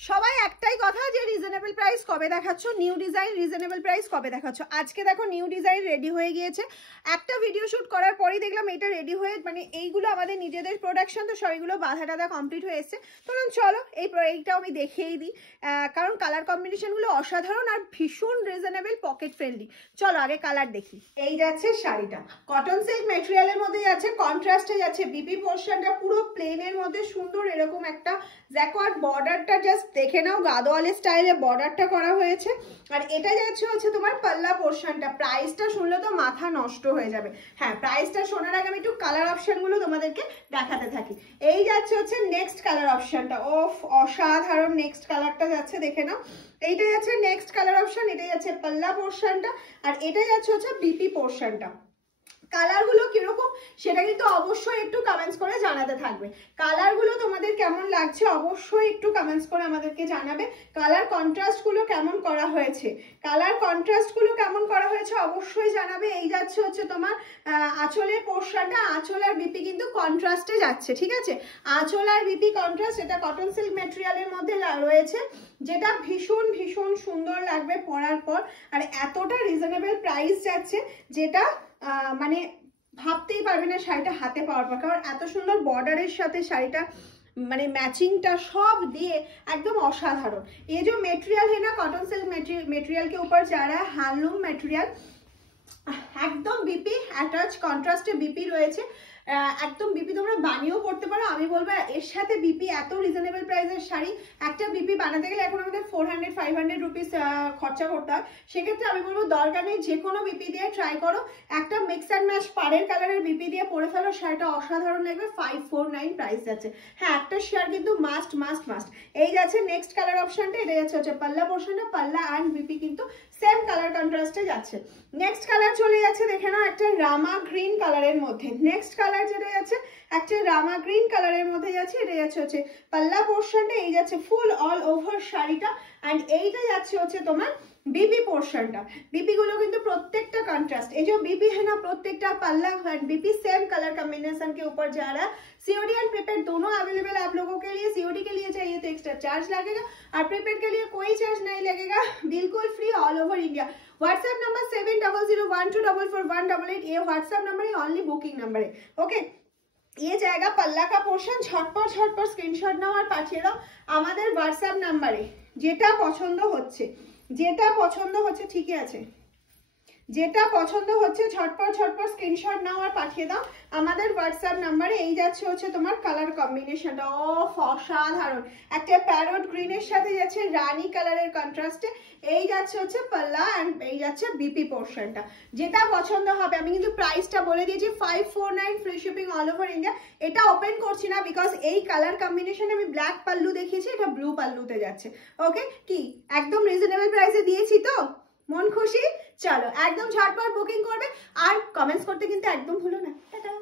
সবাই একটাই কথা যে রিজনেবল প্রাইস কবে দেখাচ্ছ, নিউ ডিজাইন রিজনেবল প্রাইস কবে দেখাচ্ছ। আজকে দেখো নিউ ডিজাইন রেডি হয়ে গিয়েছে। একটা ভিডিও শুট করার পরেই দেখলাম এটা রেডি হয়ে, মানে এইগুলো আমাদের নিজেদের প্রোডাকশন, তো সবগুলো বাধা টাধা কমপ্লিট হয়ে এসছে। তখন চলো এইটাও আমি দেখেই দিই, কারণ কালার কম্বিনেশনগুলো অসাধারণ আর ভীষণ রিজনেবল, পকেট ফ্রেন্ডলি। চলো আগে কালার দেখি। এই যাচ্ছে শাড়িটা, কটন সিল্ক মেটেরিয়ালের মধ্যে যাচ্ছে, কন্ট্রাস্টে যাচ্ছে। বিপি পোর্শনটা পুরো প্লেনের মধ্যে সুন্দর এরকম একটা জ্যাকোয়ার্ড বর্ডারটা জাস্ট দেখে নাও, গাদোয়ালি স্টাইলে বর্ডারটা করা হয়েছে। আর এটা যাচ্ছে হচ্ছে তোমার পাল্লা পোর্শনটা। প্রাইসটা শুনলে তো মাথা নষ্ট হয়ে যাবে। হ্যাঁ, প্রাইসটা শোনার আগে আমি একটু কালার অপশনগুলো তোমাদেরকে দেখাতে থাকি। এই যাচ্ছে হচ্ছে নেক্সট কালার অপশনটা, ওফ অসাধারণ নেক্সট কালারটা যাচ্ছে, দেখে নাও। এইটা যাচ্ছে নেক্সট কালার অপশন, এটা যাচ্ছে পাল্লা পোর্শনটা, আর এটা যাচ্ছে হচ্ছে বিপি পোর্শনটা। কালারগুলো কিরকম সেটা কিন্তু অবশ্যই একটু কমেন্টস করে জানাতে থাকবে। কালারগুলো তোমাদের কেমন লাগছে অবশ্যই একটু কমেন্টস করে আমাদেরকে জানাবে। কালার কন্ট্রাস্টগুলো কেমন করা হয়েছে, অবশ্যই জানাবে। এই যাচ্ছে হচ্ছে তোমার আঁচলের পোর্শনটা, আঁচল আর বিপি কিন্তু কন্ট্রাস্টে যাচ্ছে, ঠিক আছে। আঁচল আর বিপি কন্ট্রাস্ট, এটা কটন সিল্ক মেটেরিয়ালের মধ্যে রয়েছে, যেটা ভীষণ ভীষণ সুন্দর লাগবে পরার পর। আর এতটা রিজনেবল প্রাইস যাচ্ছে যেটা মানে ভাবতেই পারবে না শাড়িটা হাতে পাওয়ার পর, কারণ এত সুন্দর বর্ডারের সাথে শাড়িটা মানে ম্যাচিংটা সব দিয়ে একদম অসাধারণ। ये जो मटेरियल है ना, कॉटन सिल्क मटेरियल के ऊपर जा रहा है, हैंडलूम मटेरियल, একদম বিপি অ্যাটাচ কন্ট্রাস্টে বিপি রয়েছে। একদম বিপি তোমরা বানিয়েও পড়তে পারো। আমি বলবো এর সাথে বিপি, এত রিজনেবল প্রাইসের শাড়ি একটা বিপি বানাতে গেলে এখন আমাদের 400-500 রুপিস খরচা করতে হয়। সেক্ষেত্রে আমি বলবো দরকার নেই, যে কোনো বিপি দিয়ে ট্রাই করো। একটা মিক্স অ্যান্ড ম্যাচ পাড়ের কালারের বিপি দিয়ে পরে ফেলো, শাড়িটা অসাধারণ লাগবে। 549 প্রাইস যাচ্ছে। হ্যাঁ, একটা শেয়ার কিন্তু মাস্ট মাস্ট মাস্ট। এই যাচ্ছে নেক্সট কালার অপশনটা, এটা যাচ্ছে হচ্ছে পাল্লা পোর্শনটা, পাল্লা অ্যান্ড বিপি কিন্তু সেম কালার কন্ট্রাস্টে যাচ্ছে। নেক্সট কালার চলে যাচ্ছে, দেখে নাও, একটা রামা গ্রিন কালারের মধ্যে। নেক্সট কালার যেটা যাচ্ছে একটা রামা গ্রিন কালারের মধ্যে যাচ্ছে, এটা যাচ্ছে হচ্ছে পাল্লা পোর্শনটা, এই যাচ্ছে ফুল অল ওভার শাড়িটা। অ্যান্ড এইটা যাচ্ছে হচ্ছে তোমার बीबी पोर्शनটা। बीबी गुलो किंतु प्रत्येकटा कंट्रास्ट, ये जो बीबी है ना प्रत्येकटा पल्ला एंड बीबी सेम कलर कॉम्बिनेशन के ऊपर जा रहा है। सीओडी एंड प्रीपेड दोनों अवेलेबल आप लोगों के लिए। सीओडी के लिए चाहिए तो एक्स्ट्रा चार्ज लगेगा, और प्रीपेड के लिए कोई चार्ज नहीं लगेगा, बिल्कुल free all over India. WhatsApp number 7002124188, ये व्हाट्सएप नंबर है, ओनली बुकिंग नंबर है। ओके, ये जाएगा पल्ला का पोर्शन। झटपट झटपट स्क्रीनशट नाओ और पाठिए दाओ আমাদের হোয়াটসঅ্যাপ নাম্বারে। যেটা পছন্দ হচ্ছে, ঠিকই আছে, যেটা পছন্দ হচ্ছে ঝটপট ঝটপট স্ক্রিনশট নাও আর পাঠিয়ে দাও আমাদের হোয়াটসঅ্যাপ নাম্বারে। এই যাচ্ছে হচ্ছে তোমার কালার কম্বিনেশনটা, অফ অসাধারণ। একটা প্যারট গ্রিনের সাথে যাচ্ছে রানী কালারের কন্ট্রাস্টে। এই যাচ্ছে হচ্ছে পাল্লা এন্ড এই যাচ্ছে বিপি পোর্শনটা। যেটা পছন্দ হবে, আমি কিন্তু প্রাইসটা বলে দিয়েছি 549, free shipping all over India. এটা ওপেন করছি না বিকজ এই কালার কম্বিনেশনে আমি ব্ল্যাক পাল্লু দেখিয়েছি, এটা ব্লু পাল্লুতে যাচ্ছে। ওকে, কি একদম রিজনেবল প্রাইসে দিয়েছি তো? মন খুশি? চলো একদম ঝটপট বুকিং করবে, আর কমেন্টস করতে কিন্তু একদম ভুলো না। টাটা।